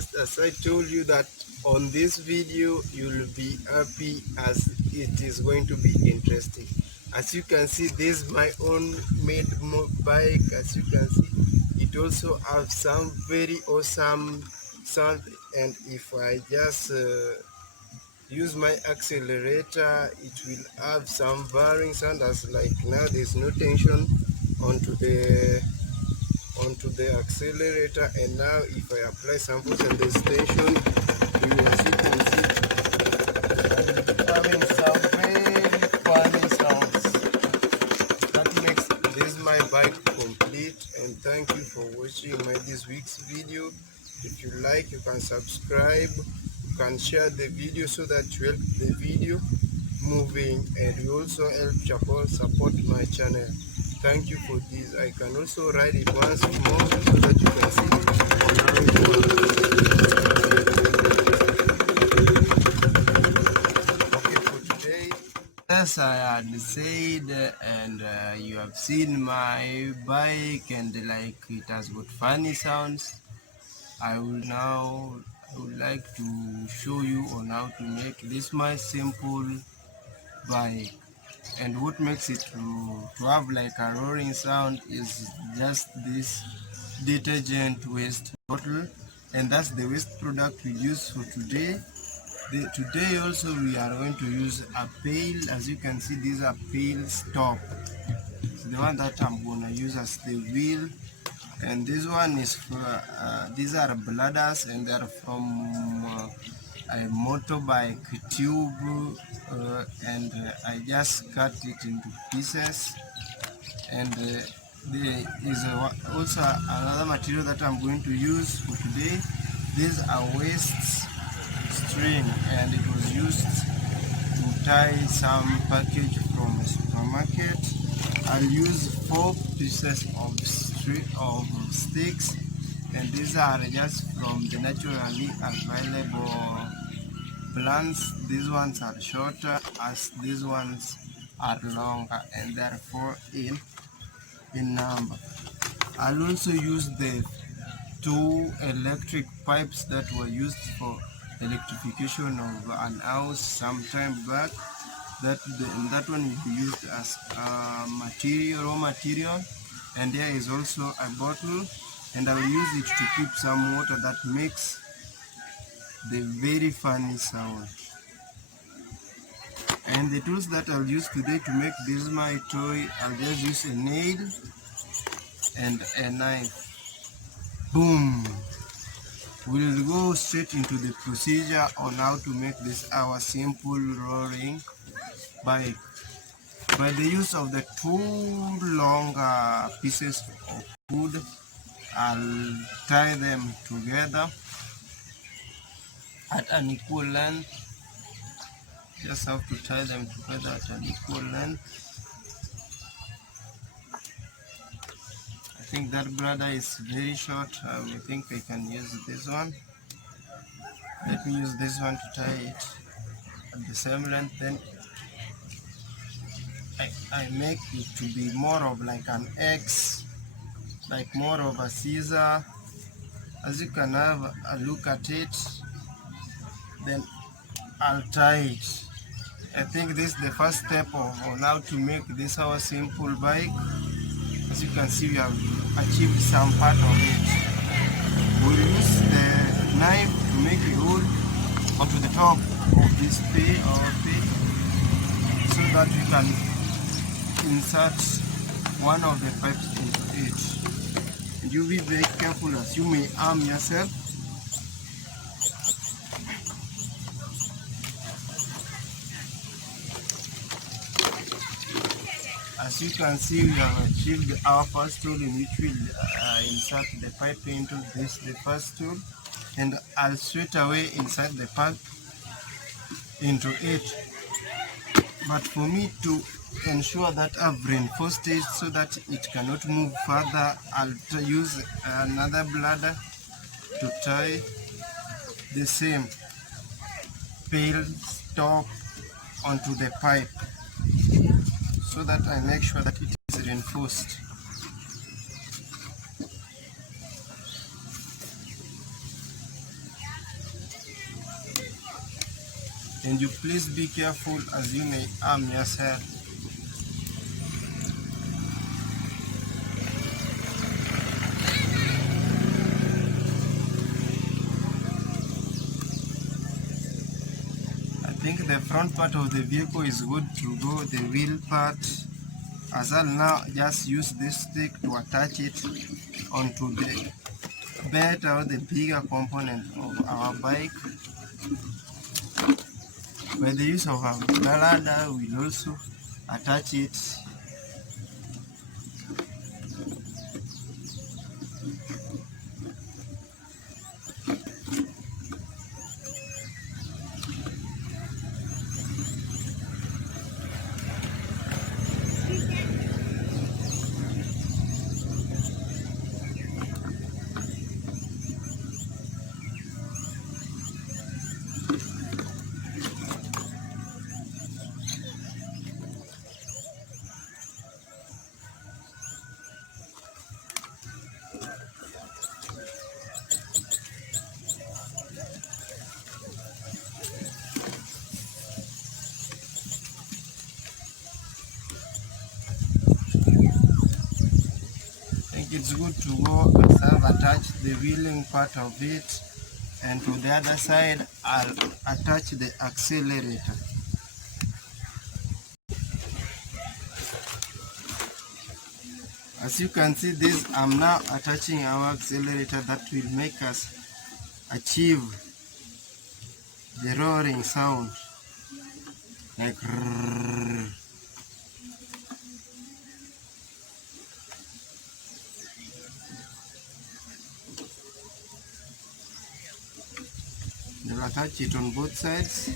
just as I told you that on this video you'll be happy, as it is going to be interesting. As you can see, this is my own made bike. As you can see, it also has some very awesome sound, and if I just use my accelerator, it will have some varying sound, as like now there's no tension onto the accelerator, and now if I apply some force and there's tension, as you can see, having some very funny sounds. That makes this my bike complete. And thank you for watching this week's video. If you like, you can subscribe, you can share the video so that you help the video moving, and you also help support my channel. Thank you for this. I can also ride it once more so that you can see how it works. Okay, for today, as I had said, and you have seen my bike, and like it has got funny sounds. I would like to show you on how to make this my simple bike. And what makes it to have like a roaring sound is just this detergent waste bottle, and that's the waste product we use for today. Today also we are going to use a pail. As you can see, these are pails top. So the one that I'm gonna use as the wheel, and this one is for these are bladders, and they are from a motorbike tube, and I just cut it into pieces. And there is also another material that I'm going to use for today. These are waste string, and it was used to tie some package from a supermarket. I'll use 4 pieces of sticks, and these are just from the naturally available plants. These ones are shorter, as these ones are longer, and therefore in number. I'll also use the 2 electric pipes that were used for electrification of an house some time back. That one will be used as raw material. And there is also a bottle, and I will use it to keep some water that makes the very funny sound. And the tools that I'll use today to make this my toy, I'll just use a nail and a knife. Boom! We'll go straight into the procedure on how to make this our simple roaring bike. By the use of the 2 longer pieces of wood, I'll tie them together at an equal length. Just have to tie them together at an equal length. I think that bladder is very short. I think I can use this one. Let me use this one to tie it at the same length. Then I make it to be more of like an X, like more of a Sisal. As you can have a look at it, then I'll tie it. I think this is the first step on how to make this our simple bike. As you can see, we have achieved some part of it. We'll use the knife to make a hole onto the top of this pail, so that we can insert one of the pipes into it. And you be very careful, as you may harm yourself. As you can see, we have achieved our first tool, in which we'll insert the pipe into the first tool, and I'll straight away insert the pipe into it. But for me to ensure that I've reinforced it so that it cannot move further, I'll use another bladder to tie the same pail top onto the pipe, so that I make sure that it is reinforced. and you please be careful as you may harm yourself. I think the front part of the vehicle is good to go, the wheel part. As I'll now just use this stick to attach it onto the bed or the bigger component of our bike. By the use of a bladder, we'll also attach it. It's good to go as I've attached the wheeling part of it, and to the other side I'll attach the accelerator. As you can see this, I'm now attaching our accelerator that will make us achieve the roaring sound like rrrr. I'll attach it on both sides.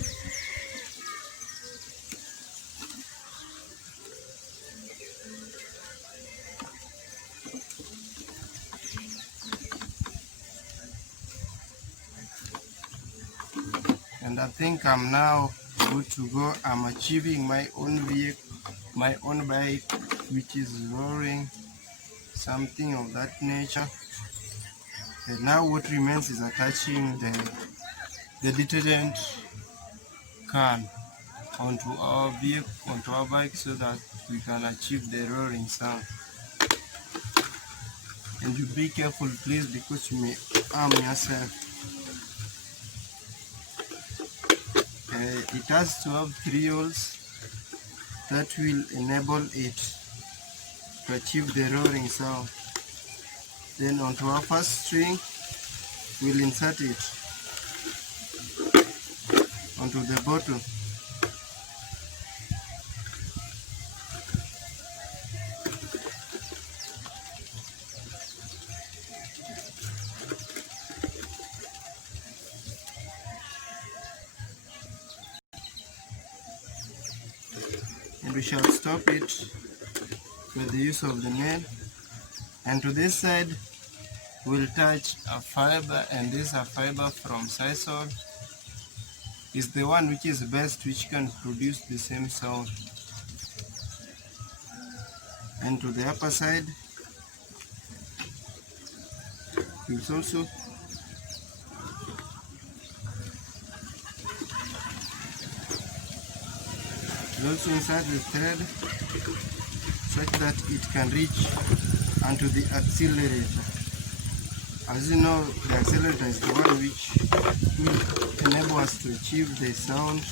And I think I'm now good to go. I'm achieving my own vehicle, my own bike, which is roaring, something of that nature. And now what remains is attaching the detergent can onto our vehicle, onto our bike, so that we can achieve the roaring sound. And you be careful please, because you may harm yourself. It has to have 3 holes that will enable it to achieve the roaring sound. Then onto our first string, we'll insert it onto the bottom. And we shall stop it with the use of the nail. And to this side we'll touch a fiber, and this is a fiber from Sisal. Is the one which is best, which can produce the same sound. And to the upper side we'll also insert the thread such that it can reach onto the accelerator. As you know, the accelerator is the one which will enable us to achieve the sound,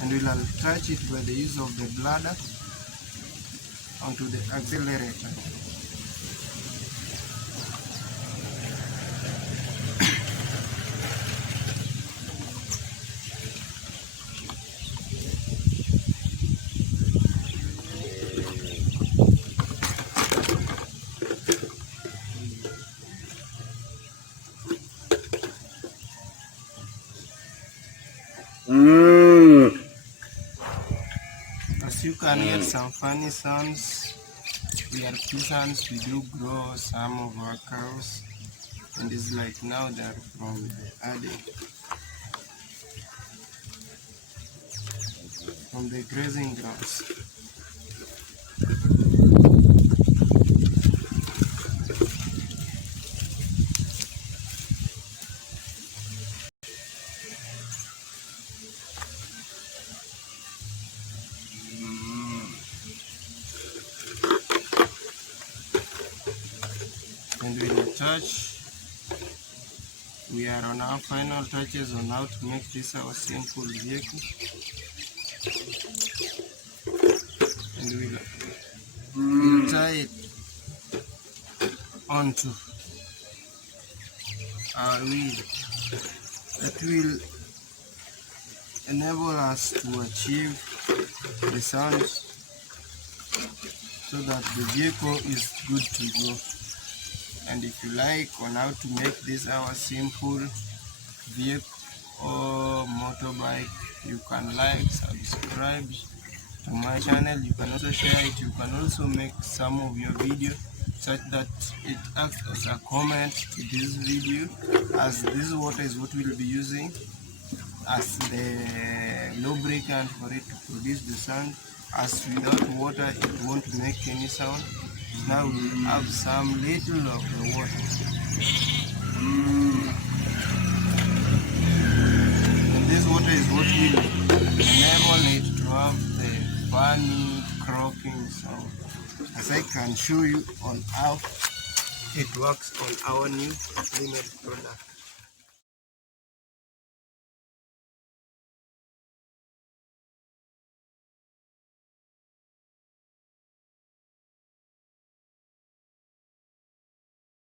and we'll attach it by the use of the bladder onto the accelerator. As you can hear some funny sounds, we are peasants, we do grow some of our cows, and it's like now they're from the from the grazing grounds. touch. We are on our final touches on how to make this our simple vehicle, and we'll tie it onto our wheel. That will enable us to achieve the sounds so that the vehicle is good to go. And if you like on how to make this our simple vehicle or motorbike, you can like, subscribe to my channel. You can also share it. You can also make some of your video such that it acts as a comment to this video, as this water is what we'll be using as the lubricant for it to produce the sound, as without water it won't make any sound. Now we have some little of the water, and this water is what will enable it to have the funny croaking sound, as I can show you on how it works on our new cleaner product.